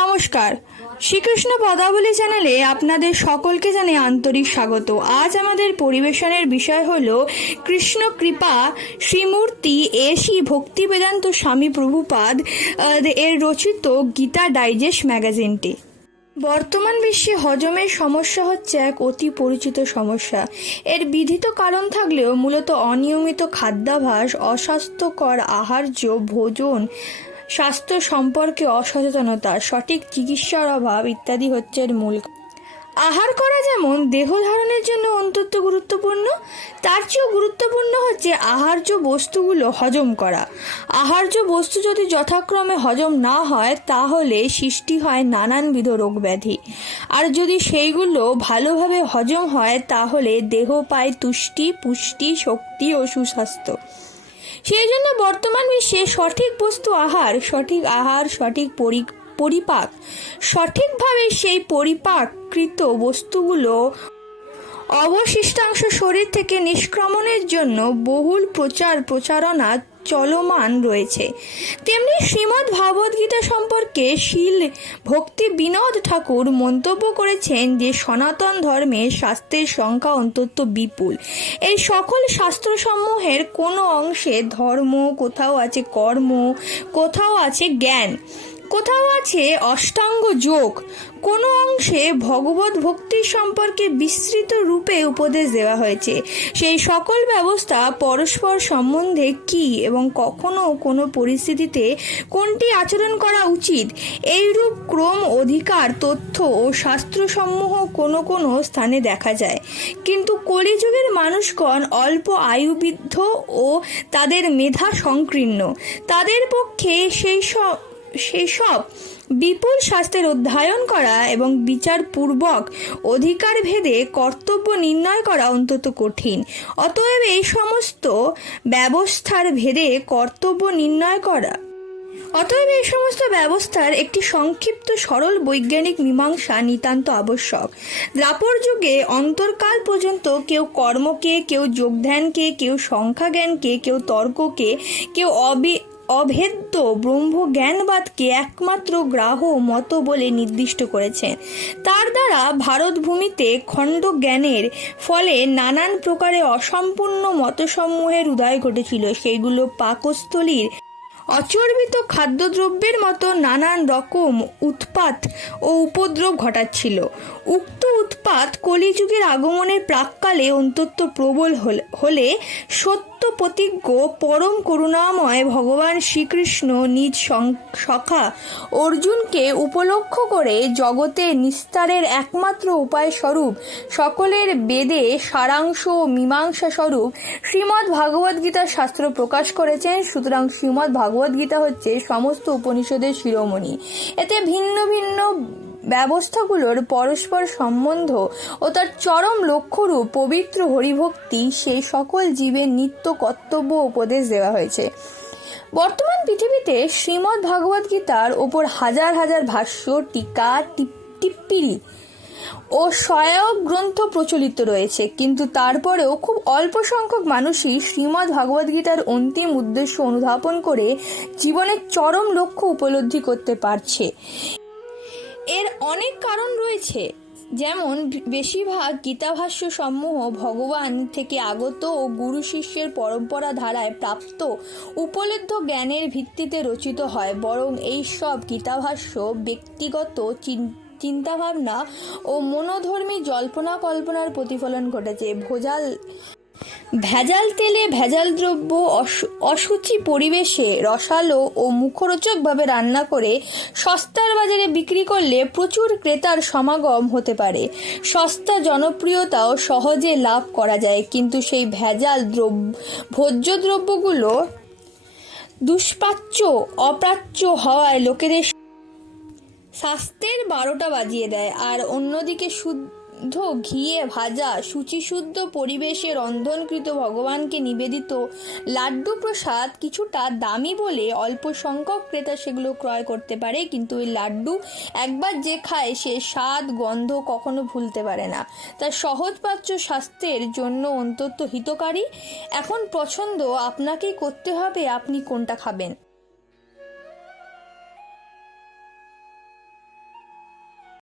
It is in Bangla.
নমস্কার, শ্রীকৃষ্ণ পদাবলী চ্যানেলে আপনাদের সকলকে জানাই আন্তরিক স্বাগত। আজ আমাদের পরিবেশনের বিষয় হল কৃষ্ণ কৃপা শ্রীমূর্তি শ্রী ভক্তি বেদান্ত স্বামী প্রভুপাদ এর রচিত গীতা ডাইজেস্ট ম্যাগাজিনটি। বর্তমান বিশ্বে হজমের সমস্যা হচ্ছে এক অতি পরিচিত সমস্যা। এর বিধিত কারণ থাকলেও মূলত অনিয়মিত খাদ্যাভ্যাস, অস্বাস্থ্যকর আহার্য ভোজন, স্বাস্থ্য সম্পর্কে অসচেতনতা, সঠিক চিকিৎসার অভাব ইত্যাদি হচ্ছে এর মূল। আহার করা যেমন দেহ ধারণের জন্য অত্যন্ত গুরুত্বপূর্ণ, তার চেয়েও গুরুত্বপূর্ণ হচ্ছে আহার্য বস্তুগুলো হজম করা। আহার্য বস্তু যদি যথাক্রমে হজম না হয় তাহলে সৃষ্টি হয় নানানবিধ রোগ ব্যাধি, আর যদি সেইগুলো ভালোভাবে হজম হয় তাহলে দেহ পায় তুষ্টি, পুষ্টি, শক্তি ও সুস্বাস্থ্য। সেই জন্য বর্তমান বিশ্বে সঠিক বস্তু আহার, সঠিক পরিপাক, সঠিকভাবে সেই পরিপাককৃত বস্তুগুলো অবশিষ্টাংশ শরীর থেকে নিষ্ক্রমণের জন্য বহুল প্রচারণা চলমান রয়েছে। তেমনি শ্রীমদ্ ভাগবত গীতা সম্পর্কে শীল ভক্তি বিনোদ ঠাকুর মন্তব্য করেছেন যে সনাতন ধর্মে শাস্ত্রের সংখ্যা অত্যন্ত বিপুল। এই সকল শাস্ত্রসমূহের কোনো অংশে ধর্ম, কোথাও আছে কর্ম, কোথাও আছে জ্ঞান, কোথাও আছে অষ্টাঙ্গ যোগ, কোনো অংশে ভগবত ভক্তির সম্পর্কে বিস্তৃত রূপে উপদেশ দেওয়া হয়েছে। সেই সকল ব্যবস্থা পরস্পর সম্বন্ধে কি এবং কখনো কোনো পরিস্থিতিতে কোনটি আচরণ করা উচিত, এইরূপ ক্রম অধিকার তথ্য ও শাস্ত্রসমূহ কোনো কোনো স্থানে দেখা যায়। কিন্তু কলিযুগের মানুষগণ অল্প আয়ুবৃদ্ধ ও তাদের মেধা সংকীর্ণ, তাদের পক্ষে সেই সব বিপুল শাস্ত্রের অধ্যয়ন করা এবং বিচারপূর্বক অধিকার ভেদে কর্তব্য নির্ণয় করা অত্যন্ত কঠিন। অতএব এই সমস্ত ব্যবস্থার ব্যবস্থার একটি সংক্ষিপ্ত সরল বৈজ্ঞানিক মীমাংসা নিতান্ত আবশ্যক। দ্বাপর যুগে অন্তর্কাল পর্যন্ত কেউ কর্মকে, কেউ যোগধ্যানকে, কেউ সংখ্যাজ্ঞানকে, কেউ তর্ককে, কেউ অভেদ্য ব্রহ্মজ্ঞানবাদকে একমাত্র গ্রাহ্য মত বলে নির্দিষ্ট করেছেন। তার দ্বারা ভারতভূমিতে খণ্ড জ্ঞানের ফলে নানান প্রকারে অসম্পূর্ণ মতসমূহের উদয় ঘটেছিল। সেইগুলো পাকস্থলীর অচর্বিত খাদ্যদ্রব্যের মতো নানান রকম উৎপাত ও উপদ্রব ঘটাচ্ছিল। উক্ত উৎপাত কলিযুগের আগমনের প্রাক্কালে অত্যন্ত প্রবল হলে সত্য প্রতিজ্ঞ পরম করুণাময় ভগবান শ্রীকৃষ্ণ নিজ সখা অর্জুনকে উপলক্ষ করে জগতে নিস্তারের একমাত্র উপায় স্বরূপ সকলের বেদে সারাংশ ও মীমাংসা স্বরূপ শ্রীমদ্ ভাগবত গীতার শাস্ত্র প্রকাশ করেছেন। সুতরাং শ্রীমদ্ ভাগবত গীতা হচ্ছে সমস্ত উপনিষদের শিরোমণি। এতে ভিন্ন ভিন্ন ব্যবস্থাগুলোর পরস্পর সম্বন্ধ ও তার চরম লক্ষ্যরূপ পবিত্র হরিভক্তি সেই সকল জীবের নিত্য কর্তব্য উপদেশ দেওয়া হয়েছে। বর্তমান পৃথিবীতে শ্রীমদ্ ভাগবত গীতার ওপর হাজার হাজার ভাষ্য, টিকা, টিপ্পনী ও সহায়ক গ্রন্থ প্রচলিত রয়েছে, কিন্তু তারপরেও খুব অল্প সংখ্যক মানুষই শ্রীমদ্ ভাগবত গীতার অন্তিম উদ্দেশ্য অনুধাবন করে জীবনের চরম লক্ষ্য উপলব্ধি করতে পারছে। এর অনেক কারণ রয়েছে, যেমন বেশিরভাগ গীতাভাষ্য সমূহ ভগবান থেকে আগত ও গুরু শিষ্যের পরম্পরা ধারায় প্রাপ্ত উপলব্ধ জ্ঞানের ভিত্তিতে রচিত হয়, বরং এই সব গীতাভাষ্য ব্যক্তিগত চিন্তাভাবনা ও মনোধর্মী জল্পনা কল্পনার প্রতিফলন ঘটেছে। ভেজাল তেলে, ভেজাল দ্রব্য, অসুচি পরিবেশে রসালো ও মুখরোচকভাবে রান্না করে সস্তার বাজারে বিক্রি করলে প্রচুর ক্রেতার সমাগম হতে পারে, সস্তা জনপ্রিয়তাও সহজে লাভ করা যায়। কিন্তু সেই ভেজাল ভোজ্য দ্রব্যগুলো দুষ্প্রাচ্য, অপ্রাচ্য হওয়ায় লোকেদের স্বাস্থ্যের 12টা বাজিয়ে দেয়। আর অন্যদিকে শুদ্ধ ঘিয়ে ভাজা শুচিশুদ্ধ পরিবেশে রন্ধনকৃত ভগবানকে নিবেদিত লাড্ডু প্রসাদ কিছুটা দামি বলে অল্প সংখ্যক ক্রেতা সেগুলো ক্রয় করতে পারে, কিন্তু ওই লাড্ডু একবার যে খায় সে স্বাদ গন্ধ কখনো ভুলতে পারে না। তার সহজপাচ্য স্বাস্থ্যের জন্য অত্যন্ত হিতকারী। এখন পছন্দ আপনাকেই করতে হবে আপনি কোনটা খাবেন।